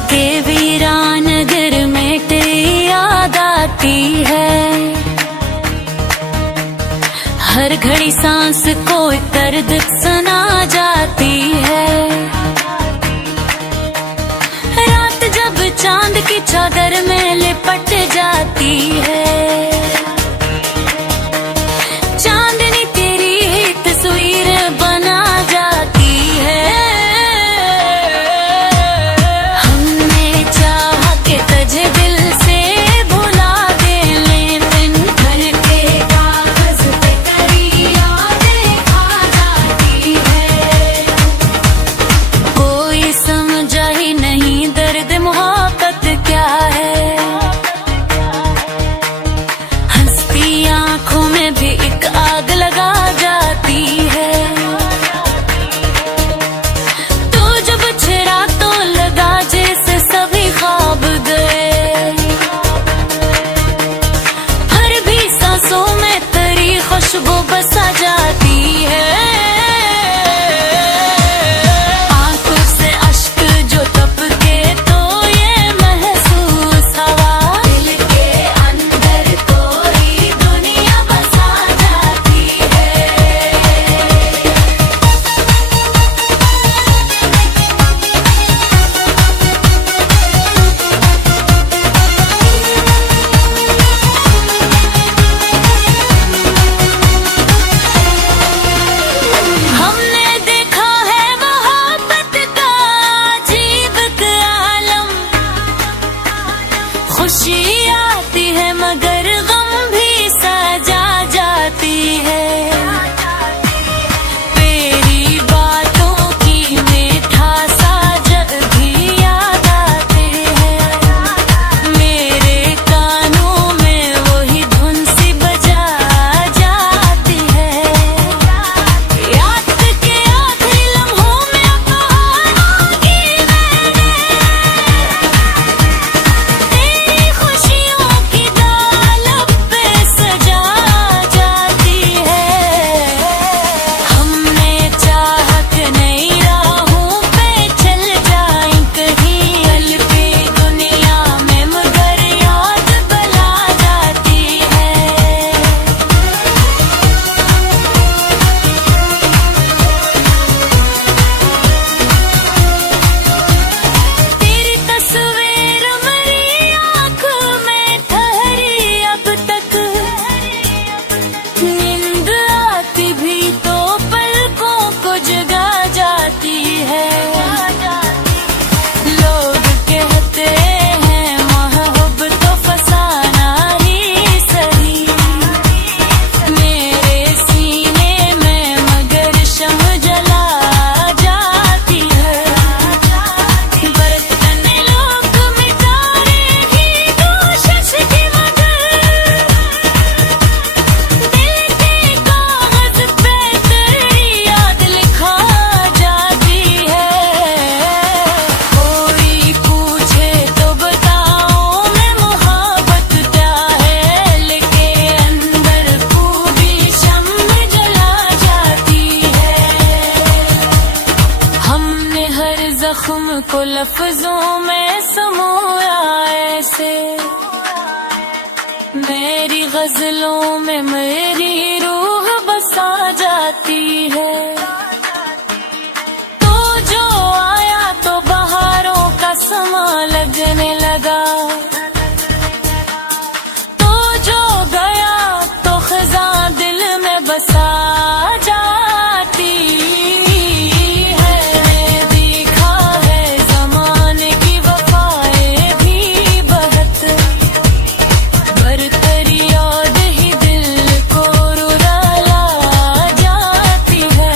के वीरानगर में तेरी याद आती है। हर घड़ी सांस कोई दर्द सुना जाती है। रात जब चांद की चादर में लिपट जाती है, चांदनी तेरी ही तस्वीर बना जाती है। हमने चाहा कि तुझे दिल से भुला दे, लेकिन घर के कागज पे तेरी यादें खा जाती है। कोई समझा ही नहीं दर्द मोहब्बत क्या है। हंसती आंखों में भी एक आग लगा जाती है। तू जब छिड़ा तो लगा जैसे सभी ख्वाब गए। हर भी सांसों में तेरी खुशबू बसा जाती है। आंखों से अश्क जो टपके तो ये महसूस हवा, दिल के अंदर कोई दुनिया बसा जाती है। हमने देखा है मोहब्बत का अजीब आलम। खुशी आती है मगर गम भी सजा जाती है। तेरी बातों की मीठासा जब भी याद आते हैं। मेरे कानों में वही धुन सी बजा जाती है। याद के आखिरी लम्हों में कहानी मैंने तेरी खुशियों की डालब पे सजा जाती है। हमने चाहा कि नई राहों पे चल जाएं कहीं, अलवी दुनिया में मगर याद बला जाती है। तेरी तस्वीर मेरी आँख में ठहरी अब तक। नींद आती भी तो पलकों को जगा जाती है। लोग कहते हैं मोहब्बत तो फसाना ही सही। मेरे सीने में मगर शम्म जला जाती है। बरतन लोग मिटा रही कोशिश की मगर दिल के कागज पे तेरी याद लिखा जाती है। कोई पूछे तो बताओ मैं मोहब्बत क्या है, लेके अंदर खूबी शम्म जला जाती है। हमने हर जख्म को लफ्जों में समोया ऐसे। मेरी गजलों में मेरी रूह बसा जाती है। तो जो आया तो बहारों का समा लगने लगा। तो जो गया तो खज़ां दिल में बसा जाती है। देखा है ज़माने की वफ़ाएं भी बहुत, पर तेरी याद ही दिल को रुला जाती है।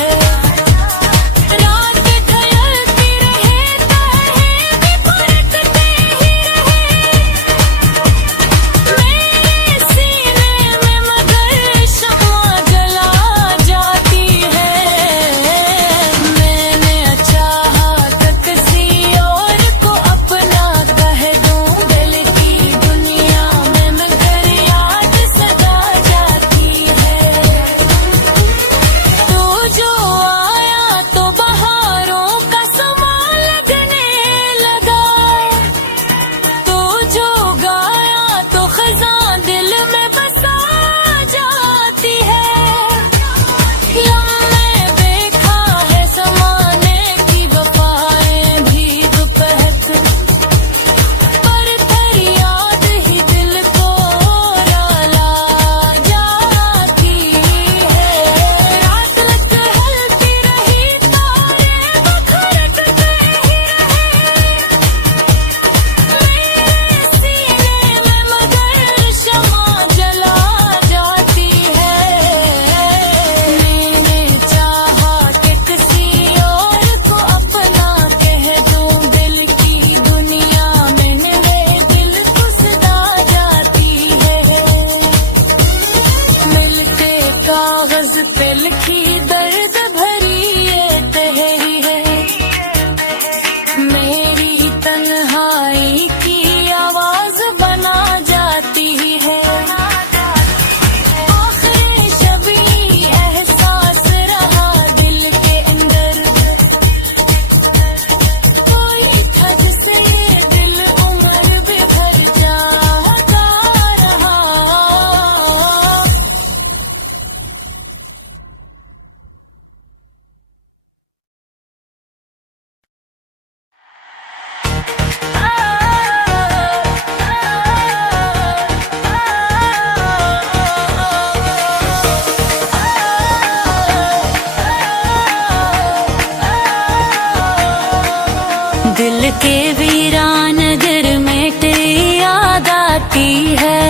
दिल के वीरान नगर में तेरी याद आती है।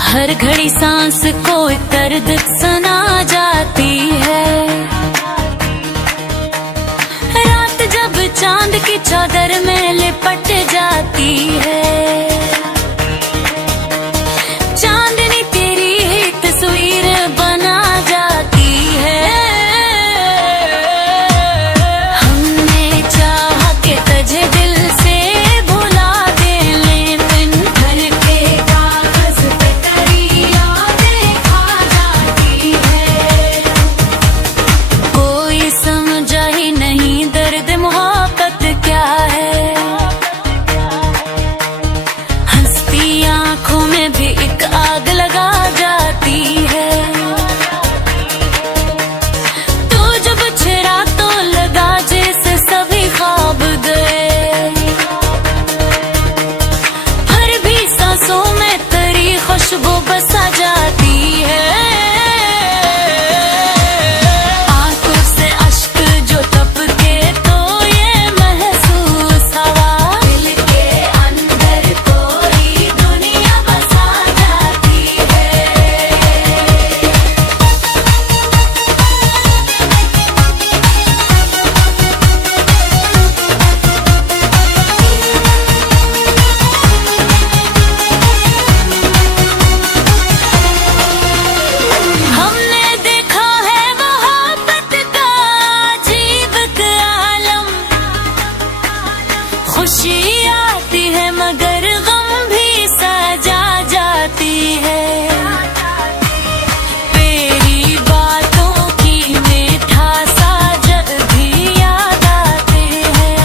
हर घड़ी सांस को एक दर्द सुना जाती है। रात जब चांद की चादर में लिपट जाती है, चांदनी तेरी ही तस्वीर बना जाती है। हमने चाहा कि तुझे दिल से भुला दे, लेकिन घर के कागज पे तेरी यादें खा जाती है। कोई समझा ही नहीं दर्द मोहब्बत क्या है। हंसती आंखों में भी एक आग लगा जाती है। तू जब छिड़ा तो लगा जैसे सभी ख्वाब गए, हर भी सांसों में तेरी खुशबू बसा जाती है। आंखों से अश्क जो टपके तो ये महसूस हवा, दिल के अंदर कोई दुनिया बसा जाती है। हमने देखा है मोहब्बत का अजीब आलम। खुशी आती है मगर गम भी सजा जाती है। तेरी बातों की मीठासा जब भी याद आते हैं,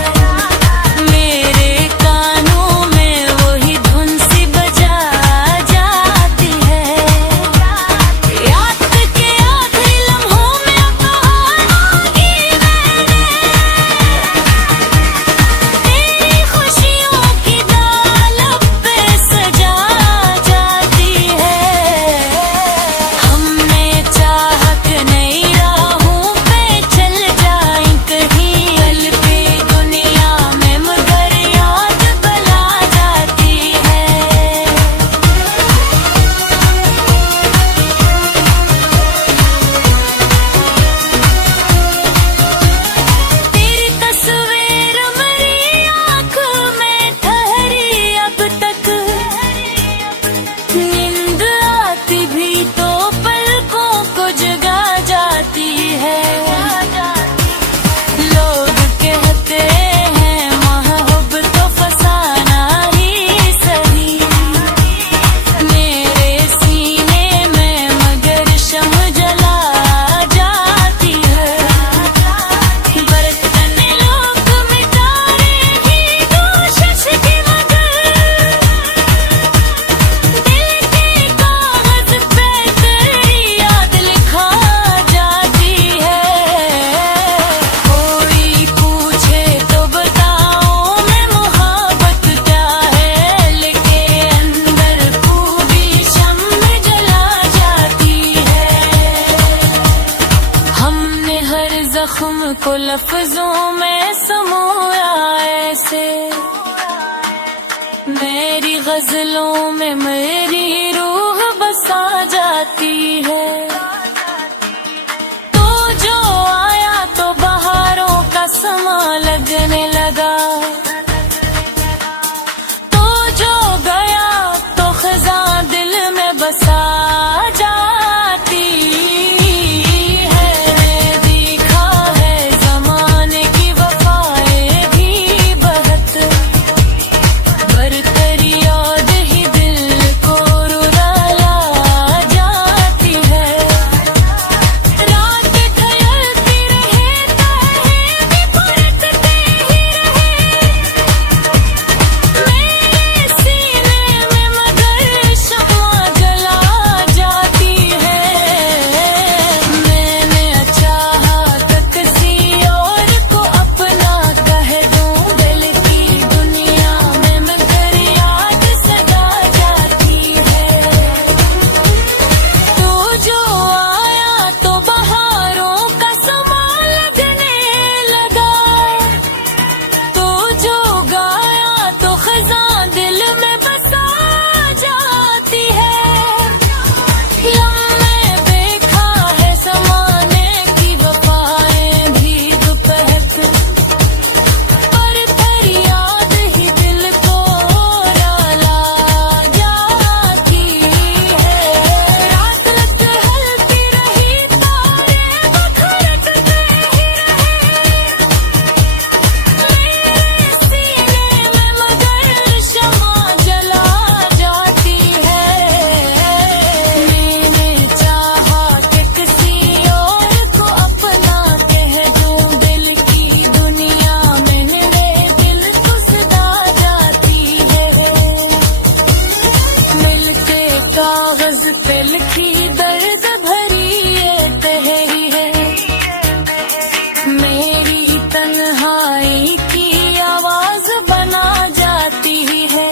मेरे कानों में वही धुन सी बजा जाती है। याद के आखिरी लम्हों में कहानी मैंने, तेरी खुशियों की दालत पे सजा जाती है। हमने चाहत नई राहों पे चल जाएं कहीं, पल पे दुनिया में मगर याद बला जाती है। तेरी तस्वीर मेरी आँख में ठहरी अब तक, नींद आती भी तो पलकों को जगा जाती है। लोग कहते हैं मोहब्बत तो फसाना ही सही, मेरे सीने में मगर शम्म जला जाती है। बर्तन लोग मिटा रहे ही कोशिश की मगर, दिल के कागज पे तेरी याद लिखा जाती है। कोई पूछे तो बताओ मैं मोहब्बत क्या है, लेके अंदर खूबी शम्म जला जाती है। हमने हर जख्म को लफ्जों में समोया ऐसे, मेरी गजलों में मेरी रूह बसा जाती है। तो जो आया तो बहारों का समा लगने लगा, तो जो गया तो खज़ां दिल में बसा जाती है। देखा है ज़माने की वफ़ाएं भी बहुत, पर तेरी याद ही दिल को रुला जाती है। रात ढलती रहे ताहे भी परतते ही रहे, तन्हाई की आवाज बना जाती है।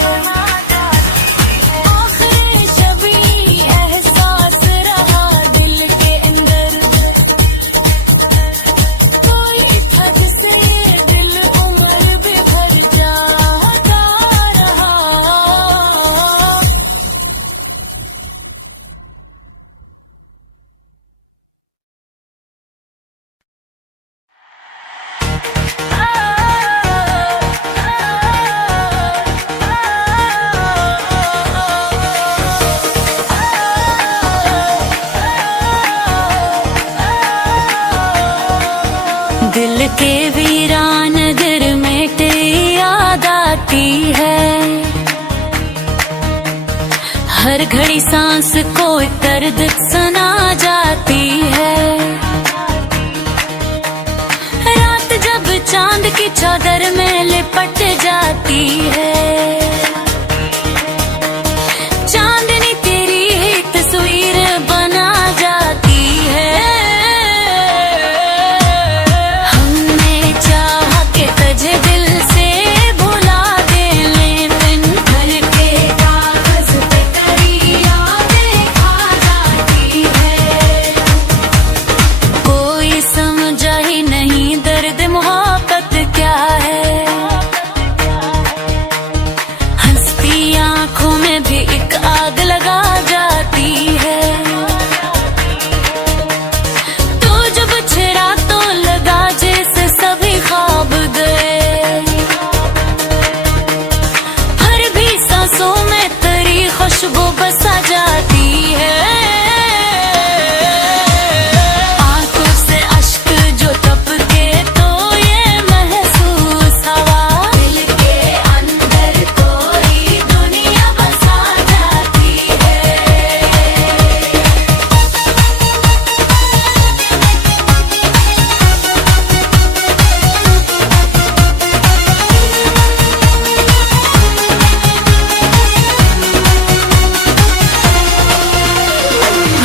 आखिरी शबी एहसास रहा दिल के अंदर, कोई हद से ये दिल उम्र भी भर जाता रहा। दिल के वीरान घर में तेरी याद आती है। हर घड़ी सांस को दर्द सुना जाती है। रात जब चांद की चादर में लिपट जाती है, चांदनी तेरी ही तस्वीर बना जाती है। हमने चाहा कि तुझे दिल से भुला दे, लेकिन घर के कागज पे तेरी यादें खा जाती है। कोई समझा ही नहीं दर्द मोहब्बत क्या है। हंसती आंखों में भी एक आग लगा जाती है। तू जब छिड़ा तो लगा जैसे सभी ख्वाब गए, हर भी सांसों में तेरी खुशबू बसा जाती है। आंखों से अश्क जो टपके तो ये महसूस हवा, दिल के अंदर कोई दुनिया बसा जाती है।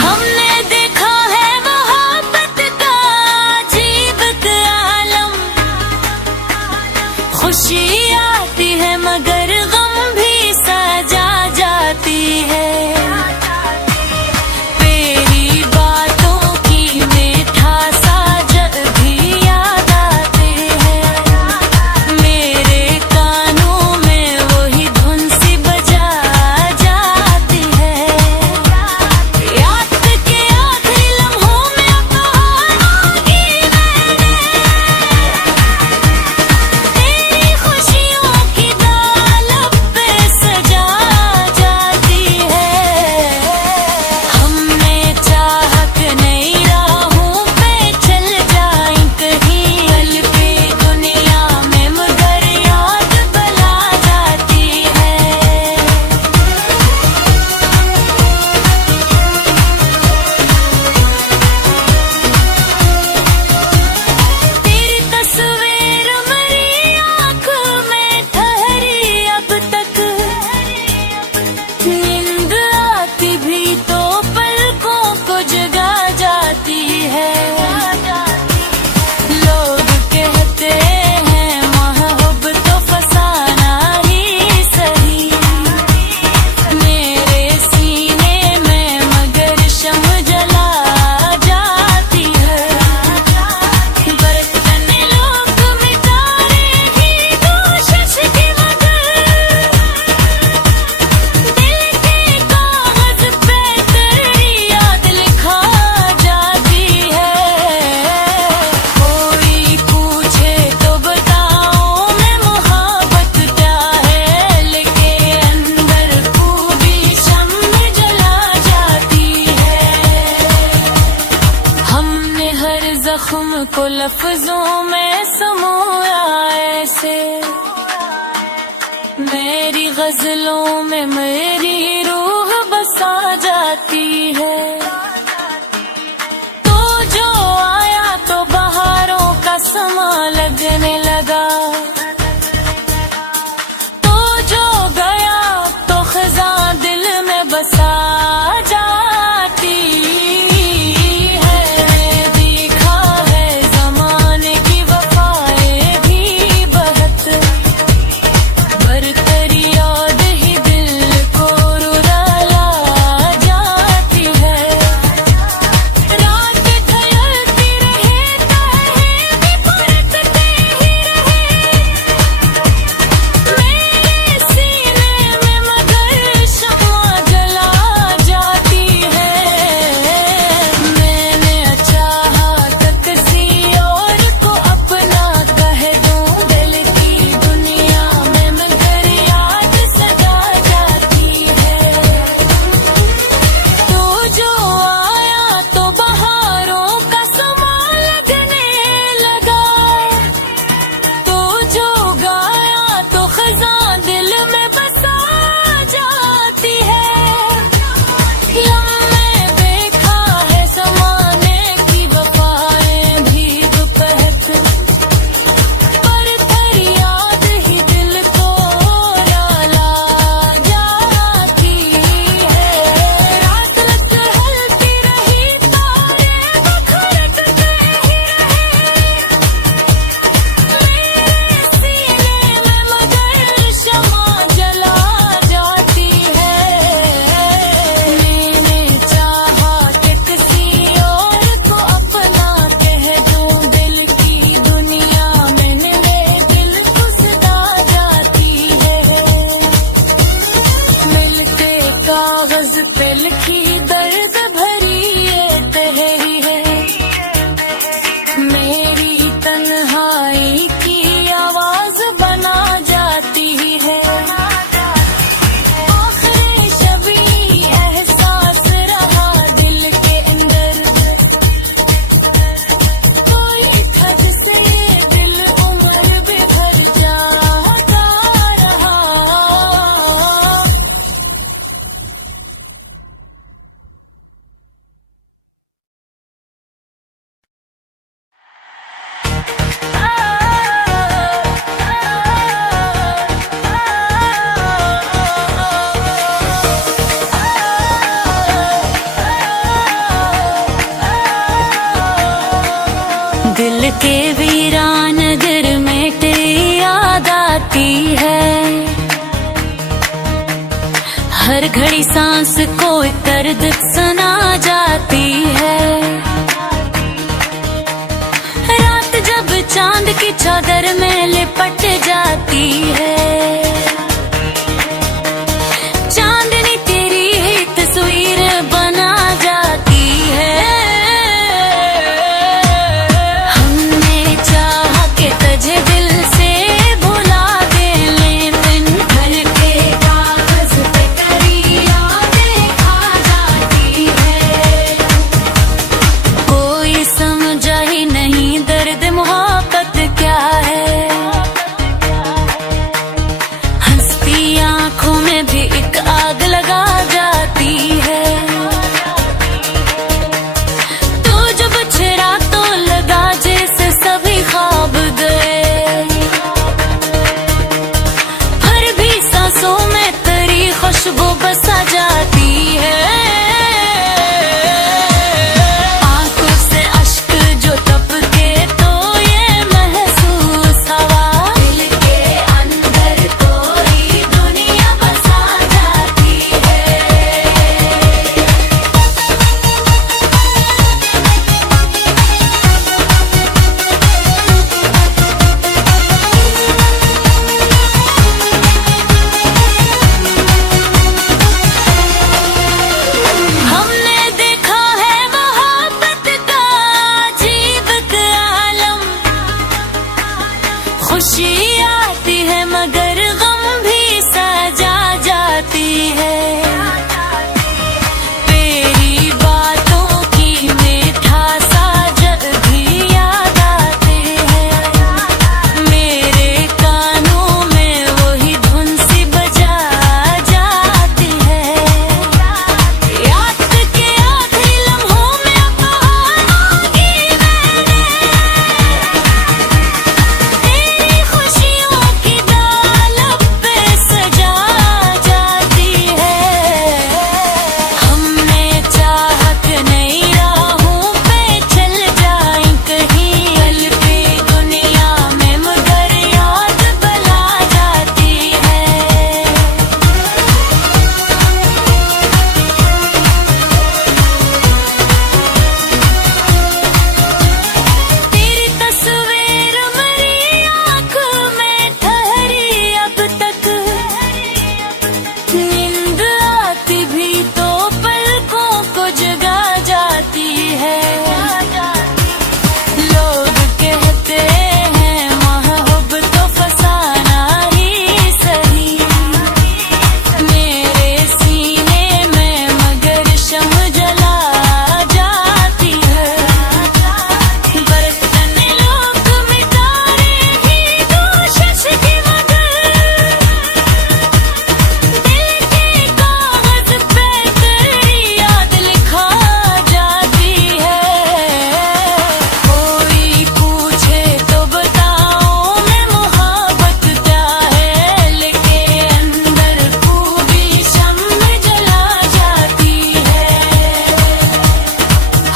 हमने देखा है मोहब्बत का अजीब आलम, खुशी आती है मगर गम भी सजा जाती है। तेरी बातों की मीठासा जब भी याद आते हैं, मेरे कानों में वही धुन सी बजा जाती है। याद के आखिरी लम्हों में अपहार मांगी मैंने, तेरी खुशियों की दालत पे सजा जाती है। हमने चाहत नहीं राहों पे चल जाएं कहीं, कल पे दुनिया में मगर याद बला जाती है। तेरी तस्वीर मेरी आँख में ठहरी अब तक, नींद आती भी तो पलकों को जगा जाती है। लोग कहते हैं मोहब्बत तो फसाना ही सही, मेरे सीने में मगर शम जला जाती है। बर्तन लोग मिटाने की कोशिश की मगर दिल के कागज पे तेरी याद लिखा जाती है। कोई पूछे तो बताओ मैं मोहब्बत क्या है, लेके अंदर खूबी शम्म जला जाती है। हमने हर जख्म को लफ्जों में समोया ऐसे, मेरी गजलों में मेरी रूह बसा जाती है। तो जो आया तो बहारों का समा लगने लगा, तो जो गया तो खज़ां दिल में बसा जाती है। देखा है ज़माने की वफ़ाएं भी हर घड़ी सांस को दर्द सुना जाती है। रात जब चांद की चादर में लिपट जाती है, चांदनी तेरी ही तस्वीर बना जाती है। हमने चाहा कि तुझे दिल से भुला दे, लेकिन घर के कागज पे तेरी यादें खा जाती है। कोई समझा ही नहीं दर्द मोहब्बत क्या है। हंसती आंखों में भी एक आग लगा जाती है। तू जब छिड़ा तो लगा जैसे सभी ख्वाब गए, फिर भी सांसों में तेरी खुशबू बसा जाती है। आंखों से अश्क जो टपके तो ये महसूस हवा, दिल के अंदर कोई दुनिया बसा जाती है। हमने देखा है मोहब्बत का अजीब आलम, खुशी आती है मगर गम भी सजा जाती है। तेरी बातों की मीठासा जब भी याद आते हैं, मेरे कानों में वही धुन सी बजा जाती है। याद के आखिरी लम्हों में अपहार मांगी मैंने, तेरी खुशियों की डाल पे सजा जाती है। हमने चाहत नई राहों पे चल जाएं कहीं, पल पे दुनिया में मगर याद बला जाती है। तेरी तस्वीर मेरी आँख में ठहरी अब तक, नींद आती भी तो पलकों को जगा जाती है। लोग कहते हैं महबूब तो फसाना ही सही, मेरे सीने में मगर शम जला जाती है। बर्तन लोग मिटारे ही कोशिश की मगर, दिल के कागज पे तेरी याद लिखा जाती है। कोई पूछे तो बताओ मैं मोहब्बत क्या है, लेके अंदर खूबी शम्म जला जाती है।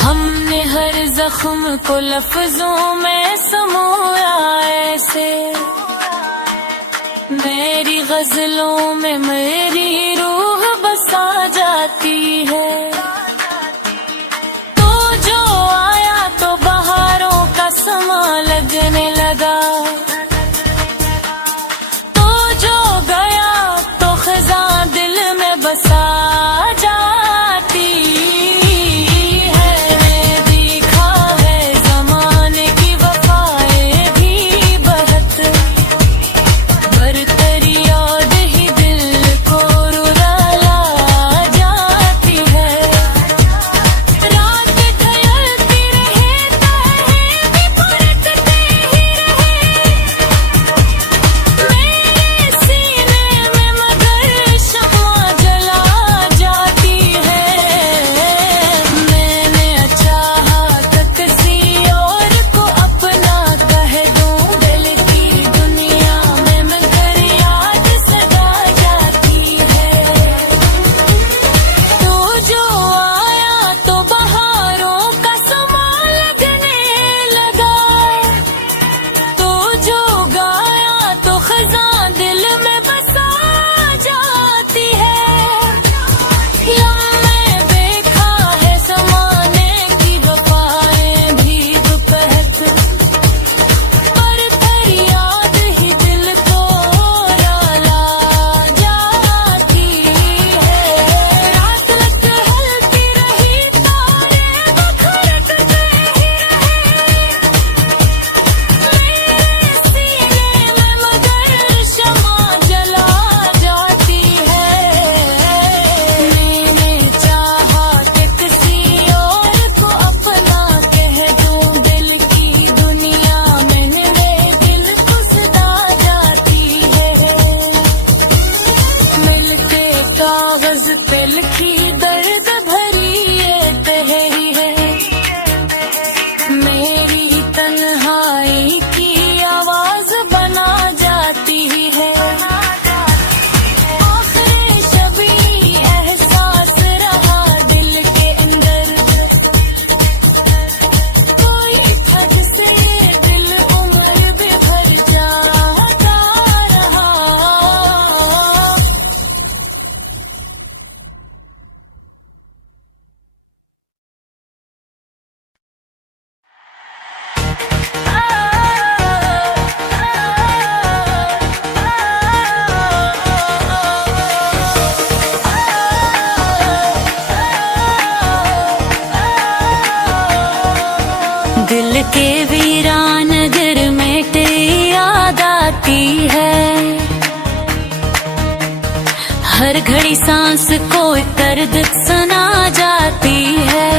हमने हर जख्म को लफ्जों में समोया ऐसे, मेरी गजलों में मेरी रूह बसा जाती है। तो जो आया तो बहारों का समा लगने लगा, तो जो गया तो खिज़ां दिल में बसा जाती है। देखा है ज़माने की वफ़ाएं भी बहुत, पर तेरी याद ही दिल को रुला जाती है। जाती है। हर घड़ी सांस को दर्द सुना जाती है।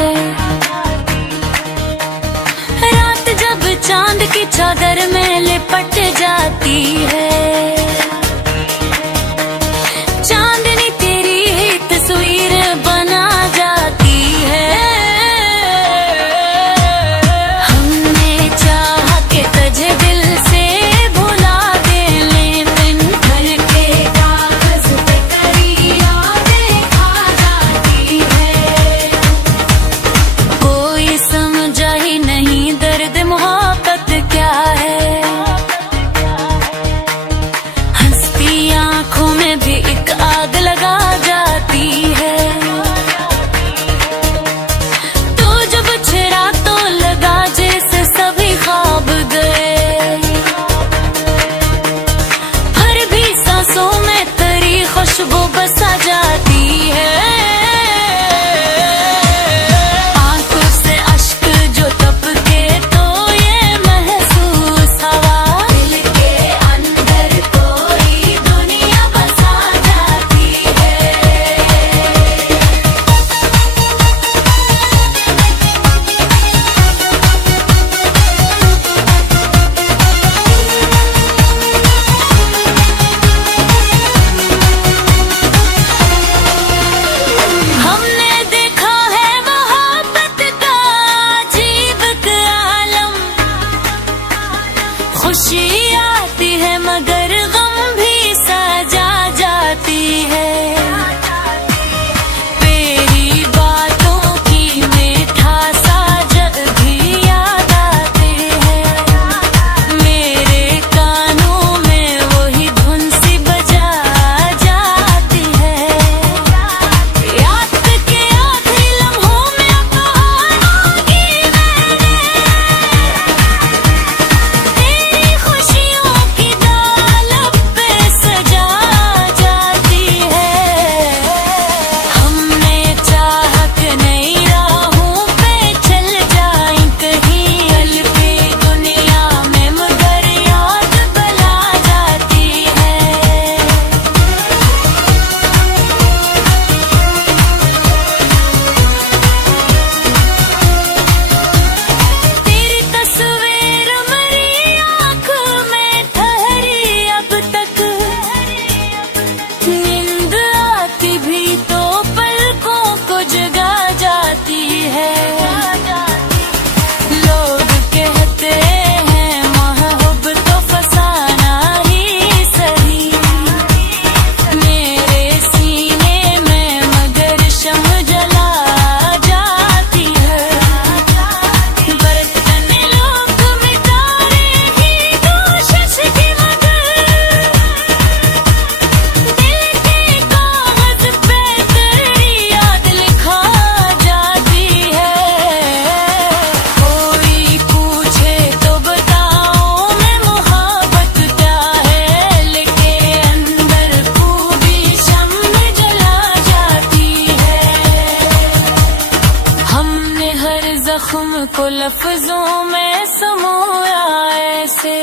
रात जब चांद की चादर में लिपट जाती है, चांदनी तेरी ही तस्वीर बना जाती है। हमने चाहा कि तुझे दिल से भुला दे, लेकिन घर के कागज पे तेरी यादें खा जाती है। कोई समझा ही नहीं दर्द मोहब्बत क्या है। हंसती आंखों में भी एक आग लगा जाती है। तू जब छिड़ा तो लगा जैसे सभी ख्वाब गए, फिर भी सांसों में तेरी खुशबू बसा जाती है। आंखों से अश्क जो टपके तो ये महसूस हवा, दिल के अंदर कोई दुनिया बसा जाती है। हमने देखा है मोहब्बत का अजीब आलम। खुशी आती है मगर गम भी सजा जाती है। तेरी बातों की मीठासा जब भी याद आते हैं, मेरे कानों में वही धुन सी बजा जाती है। याद के आखिरी लम्हों में कहानी तेरी खुशियों की दाल पे सजा जाती है। हमने चाहा कि नई राहों पे चल जाएं कहीं, पल पे दुनिया में मगर याद बला जाती है। तेरी तस्वीर मेरी आँख में ठहरी अब तक, नींद आती भी तो पलकों को जगा जाती है। लोग कहते हैं मोहब्बत तो फसाना ही सही, मेरे सीने में मगर शम्म जला जाती है। बर्तन लोग मिटारे ही कोशिश की मगर दिल के कागज पे तेरी याद लिखा जाती है। कोई पूछे तो बताओ मैं मोहब्बत क्या है, लेके अंदर खूबी शम्म जला जाती है। हमने हर जख्म को लफ्जों में समोया ऐसे,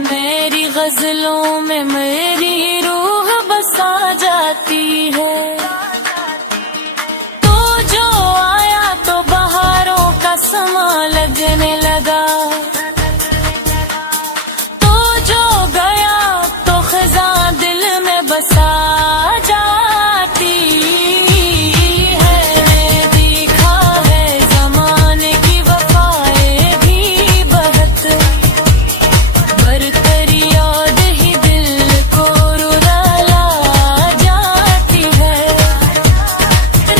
मेरी गजलों में मेरी रूह बसा जाती है। तो जो आया तो बहारों का समा लगने लगा, तो जो गया तो खज़ां दिल में बसा जाती है। देखा है ज़माने की वफ़ाएं भी बहुत, बरतरी याद ही दिल को रुला जाती है।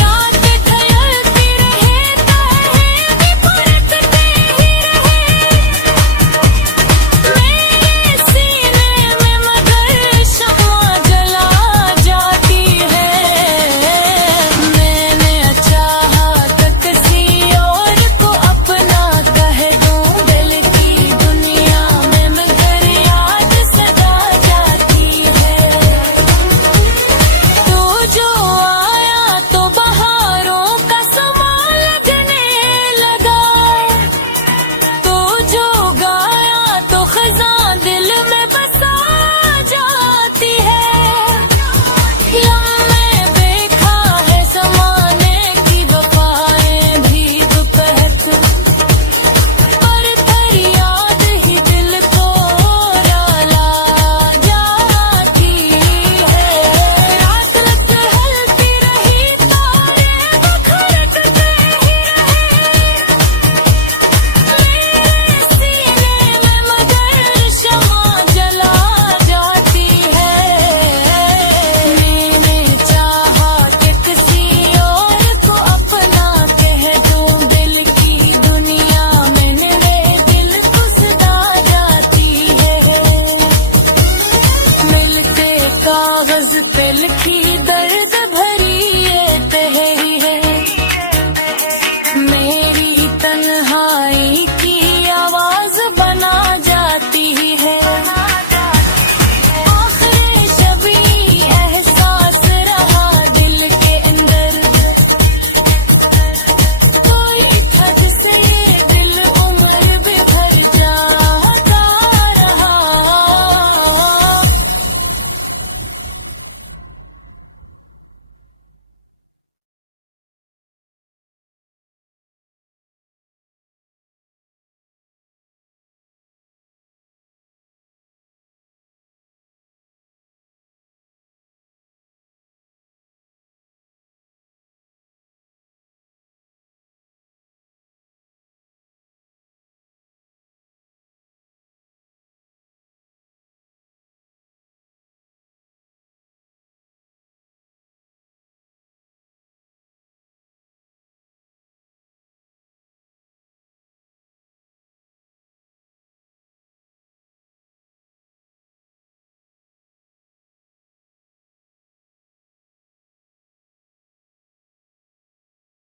रात ढलती रहे ताहे भी परतते ही पे लिखी